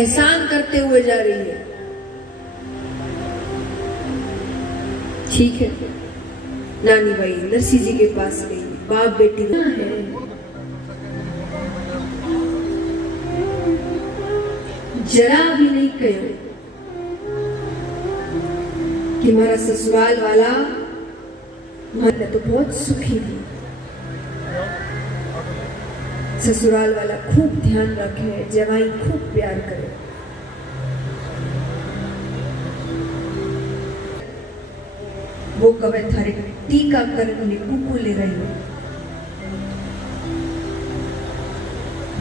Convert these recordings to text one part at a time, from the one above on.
एहसान करते हुए जा रही है। ठीक है, नानी बाई नरसी जी के पास गई, बाप बेटी है। जरा भी नहीं कहो कि हमारा ससुराल वाला मन तो बहुत सुखी थी, ससुराल वाला खूब ध्यान रखे, जवाई खूब प्यार करे। वो कवे थारे टीका करने कुकू ले रही हो।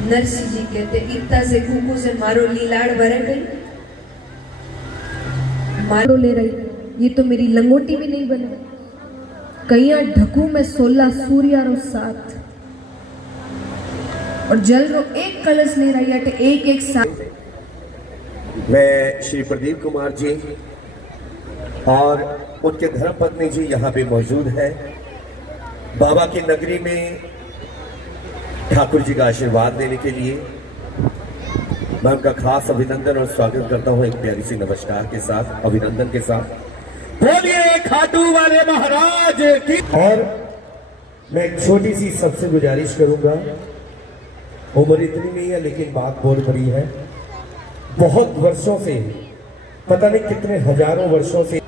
नरसी जी कहते इतना से कुकू से मारो लीलाड़ भरे गई, मारो ले रही, ये तो मेरी लंगोटी भी नहीं बना। कईया ढकू में 16 सूर्या रो साथ और जल रो एक कलश ले रही है, एक एक साथ। मैं श्री प्रदीप कुमार जी और उनके धर्मपत्नी जी यहाँ पे मौजूद है। बाबा की नगरी में ठाकुर जी का आशीर्वाद देने के लिए मैं उनका खास अभिनंदन और स्वागत करता हूँ, एक प्यारी सी नमस्कार के साथ, अभिनंदन के साथ। बोलिए खाटू वाले महाराज की। और मैं एक छोटी सी सबसे गुजारिश करूंगा, उम्र इतनी नहीं है लेकिन बात बहुत बड़ी है। बहुत वर्षों से, पता नहीं कितने हजारों वर्षों से,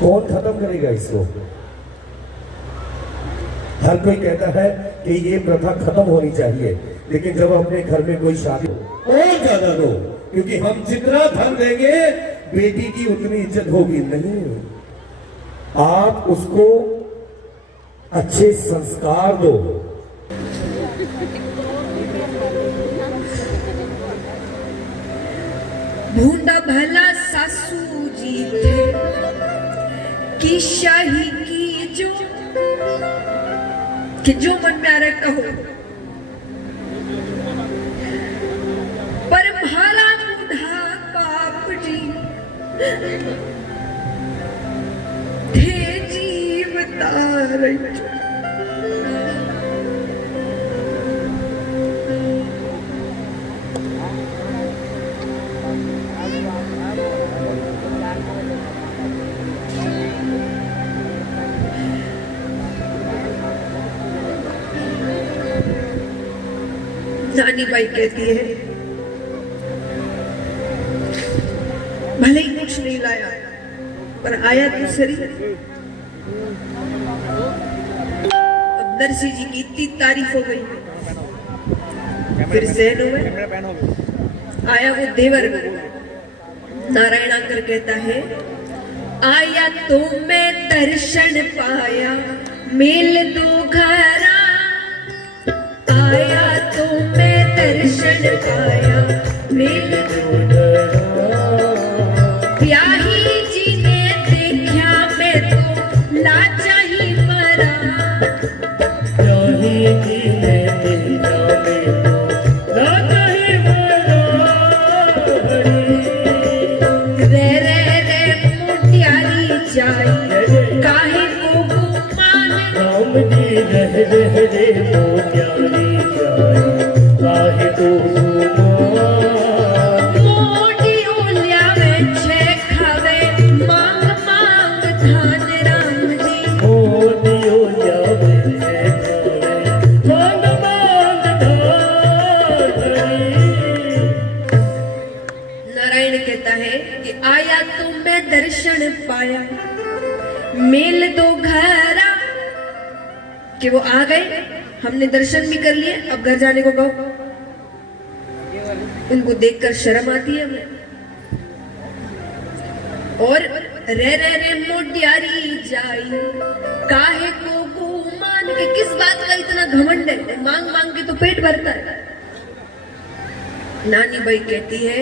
कौन खत्म करेगा इसको? हर कोई कहता है कि ये प्रथा खत्म होनी चाहिए, लेकिन जब अपने घर में कोई शादी और ज्यादा दो, क्योंकि हम जितना धन देंगे बेटी की उतनी इज्जत होगी नहीं। आप उसको अच्छे संस्कार दो। भूंडा भला सासू जी थे कि शाही की जो कि जो मन में आ रहा कहो, पर भाला बूढ़ा बाप जी थे जीवता रही। नानी बाई कहती है भले ही कुछ नहीं लाया पर आया तो सही। अब नरसी जी की इतनी तारीफ हो गई, फिर सहन हुए, आया वो देवर। नारायण आकर कहता है आया तो मैं दर्शन पाया, मेल दो घरा। आया तो मैं दर्शन पाया, मेल दो घरा। ब्याही जी ने देखा मैं तो लाचा ही मरा। ब्याही जी ने देखा मैं तो लाचा ही मरा। रे मुटियारी जाई काहे को गुमान। राम जी रह रे मोटियारी जाए काहे को गुमान। मोटी ओलिया में छे खावे मांग मांग धान राम जी। मोटी ओलिया में छे खावे मांग मांग धान। नारायण कहता है कि आया तो मैं दर्शन पाया, मेल दो घरा। कि वो आ गए, हमने दर्शन भी कर लिए, अब घर जाने को कहो। उनको देखकर शर्म आती है हमें। और रे मोटियारी जाई काहे को गुमान। के किस बात का इतना घमंड है? मांग मांग के तो पेट भरता है। नानी बाई कहती है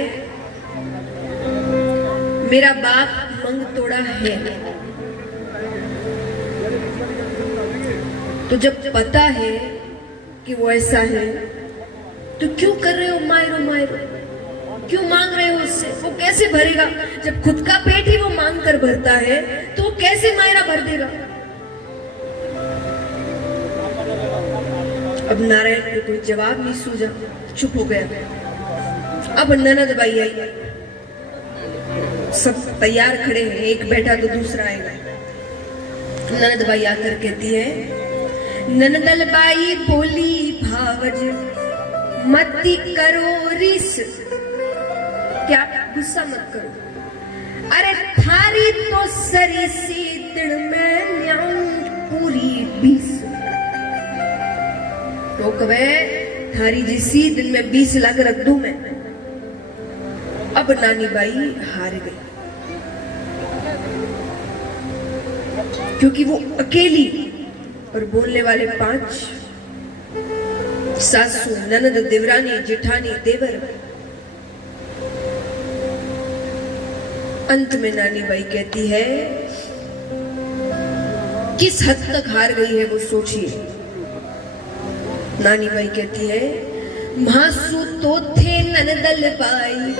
मेरा बाप मंग तोड़ा है, तो जब पता है कि वो ऐसा है तो क्यों कर रहे हो मायरो मायरो? क्यों मांग रहे हो उससे? वो कैसे भरेगा? जब खुद का पेट ही वो मांग कर भरता है तो वो कैसे मायरा भर देगा? अब नारायण को कोई जवाब नहीं सूझा, चुप हो गया। अब ननद बाई आई, सब तैयार खड़े हैं, एक बैठा तो दूसरा आएगा। ननद बाई आकर कहती है, ननदल बाई बोली भावज मती करो रिस, क्या गुस्सा मत करो, अरे थारी तो सरी सी तिड़ में न्याऊ पूरी 20, तो कहे थारी जिसी दिन में 20 लाख रख दूं मैं। अब नानी बाई हार गई, क्योंकि वो अकेली और बोलने वाले 5 सासू, ननद, देवरानी, जेठानी, देवर। अंत में नानी बाई कहती है, किस हद तक हार गई है वो सोचिए। नानी बाई कहती है, मासू तो थे ननदल बाई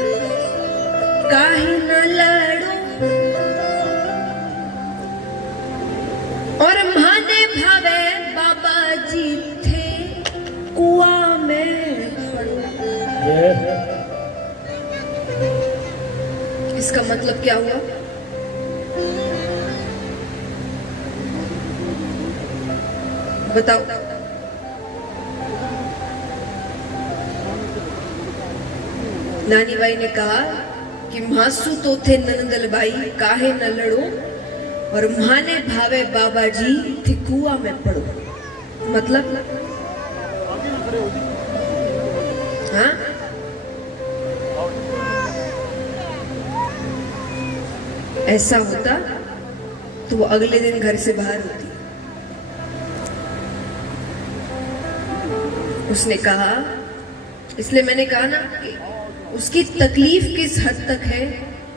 काहे न लड़ो, और माने भावे बाबा जी थे कुआ में पड़ो। इसका मतलब क्या हुआ? बताओ। नानी बाई ने कहा कि मासू तो थे नंदल बाई काहे न लड़ो, और माने भावे बाबा जी थे कुआ में पड़ो। मतलब हाँ, ऐसा होता तो वो अगले दिन घर से बाहर होती। उसने कहा, इसलिए मैंने कहा ना कि उसकी तकलीफ किस हद तक है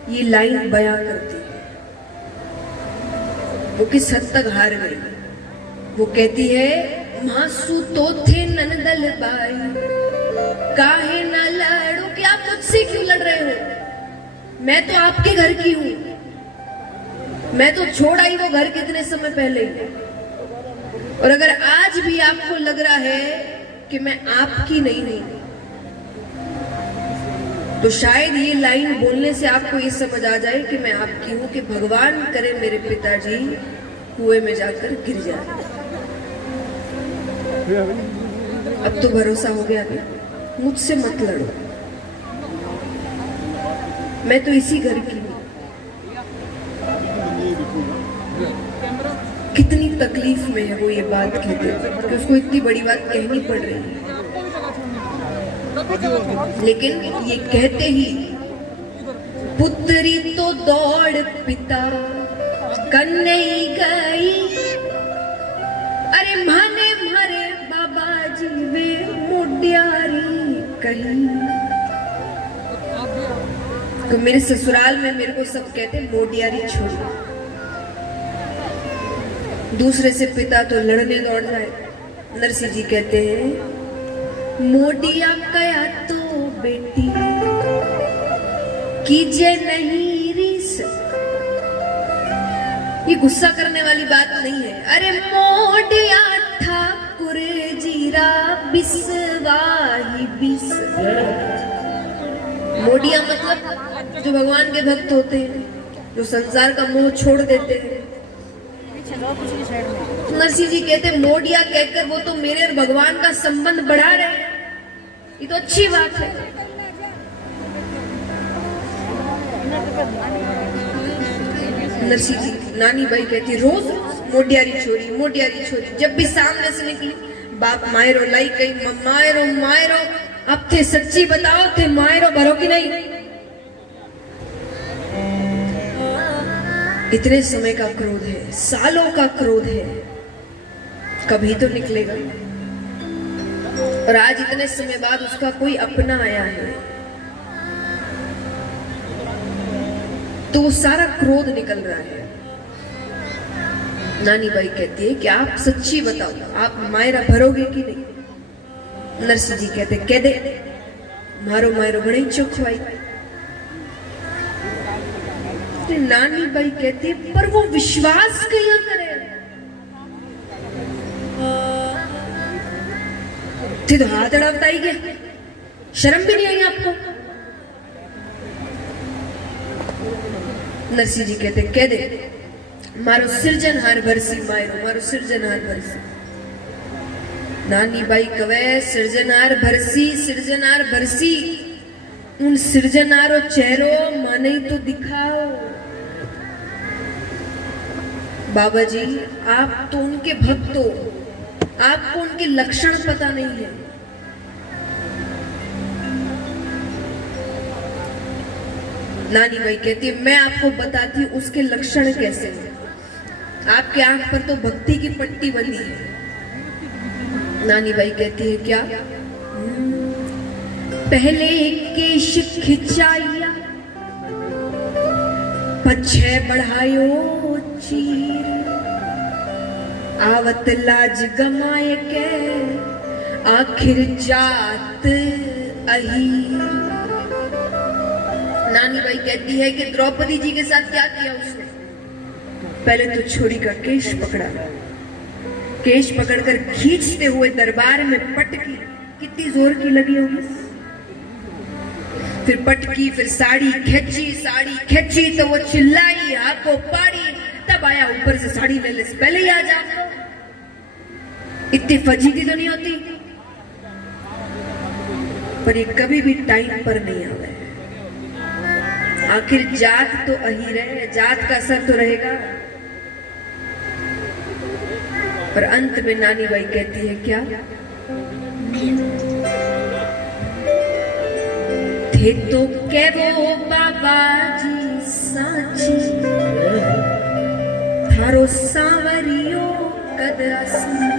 ये लाइन बयां करती है, वो किस हद तक हार गई। वो कहती है, मासू तो थे ननदल बाई काहे न लड़ो, कि आप मुझसे क्यों लड़ रहे हो? मैं तो आपके घर की हूं, मैं तो छोड़ आई वो घर कितने समय पहले ही। और अगर आज भी आपको लग रहा है कि मैं आपकी नहीं हूं, तो शायद ये लाइन बोलने से आपको ये समझ आ जाए कि मैं आपकी हूं, कि भगवान करे मेरे पिताजी कुएं में जाकर गिर जाए। अब तो भरोसा हो गया ना, मुझसे मत लड़ो, मैं तो इसी घर की हूं। कितनी तकलीफ में है वो ये बात कहते, कि उसको इतनी बड़ी बात कहनी पड़ रही है, लेकिन ये कहते ही पुत्री तो दौड़ पिता कन्ने गई, अरे माने मारे बाबा जी वे मोडियारी कही। तो मेरे ससुराल में मेरे को सब कहते मोडियारी छोड़ी, दूसरे से पिता तो लड़ने दौड़ जाए। नरसिंह जी कहते हैं, मोडिया कया तो बेटी कीजे नहीं रीस। ये गुस्सा करने वाली बात नहीं है। अरे मोडिया ठाकुर जीरा बिसवाही बिस। मोडिया मतलब जो भगवान के भक्त होते हैं, जो संसार का मोह छोड़ देते हैं। नरसिंह जी कहते, मोडिया कहकर वो तो मेरे और भगवान का संबंध बढ़ा रहे हैं, ये तो अच्छी बात है। नरसिंह जी, नानी बाई कहती, रोज मोडियारी छोरी। जब भी सामने से निकली, बाप मायरो लाई कहीं, मायरो अब थे सच्ची बताओ, थे मायरो भरो की नहीं? इतने समय का क्रोध है, सालों का क्रोध है, कभी तो निकलेगा। और आज इतने समय बाद उसका कोई अपना आया है, तो वो सारा क्रोध निकल रहा है। नानी बाई कहती है कि आप सच्ची बताओ, आप मायरा भरोगे कि नहीं? नरसिंह जी कहते, कह दे मारो घणी चोखवाई। नानी बाई कहती, पर वो विश्वास कया करे, तो हाथ अड़ावता ही गए, शर्म भी नहीं आई आपको? नरसिंह जी कहते कह दे मारो सिरजनहार भरसी मायरो मारो सिरजनहार भरसी। नानी बाई कवे सिरजनहार भरसी उन सिरजनारो चेहरो मने तो दिखाओ। बाबा जी आप तो उनके भक्त हो, आपको उनके लक्षण पता नहीं है। नानी बाई कहती है मैं आपको बताती हूँ उसके लक्षण कैसे हैं। आपके आंख पर तो भक्ति की पट्टी बंधी है। नानी बाई कहती है क्या? पहले केश खिंचाया पछे बढ़ायो चीर आवत लाज गमाए के आखिर जात अही। नानी बाई कहती है कि द्रौपदी जी के साथ क्या किया उसने? पहले तो छुरी का केश पकड़ा, केश पकड़कर खींचते हुए दरबार में पटकी, कितनी जोर की लगी होगी। फिर पटकी, फिर साड़ी खींची तो वो चिल्लाई, हाथों पाड़ी, तब आया ऊपर से साड़ी ले ले, पहले ही आ जा। इतनी फजीती तो नहीं होती, पर ये कभी भी टाइम पर नहीं आवे। आखिर जात तो अही रहे, जात का असर तो रहेगा। पर अंत में नानी बाई कहती है क्या? थे तो केवो बाबा जी साची थारो सांवरियो कद असली।